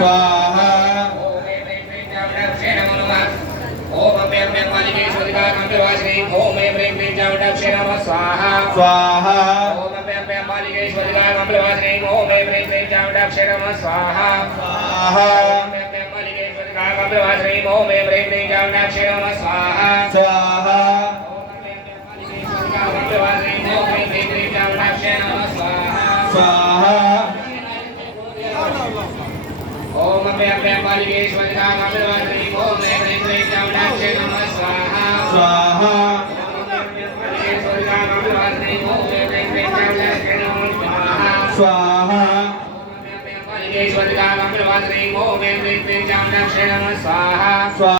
स्वाहा ओम ऐं ह्रीं क्लीं चामुण्डाभ्यै नमो नमः ओम अम्बे अम्बे अम्बालिके स्वस्तिकामन्त्रवासिनी ओम ऐं ह्रीं क्लीं चामुण्डाभ्यै नमः स्वाहा स्वाहा ओम अम्बे अम्बे अम्बालिके स्वस्तिकामन्त्रवासिनी ओम ऐं ह्रीं क्लीं चामुण्डाभ्यै नमः स्वाहा स्वाहा ओम अम्बे अम्बालिके स्वस्तिकामन्त्रवासिनी ओम ऐं ह्रीं क्लीं चामुण्डाभ्यै नमः स्वाहा स्वाहा स्वाहा ओम अम्बे अम्बे अम्बालिके स्वस्तिकामन्त्रवासिनी ओम ऐं ह्रीं क्लीं चामुण्डाभ्यै नमः स्वाहा स्वाहा स्वाहा स्वाहा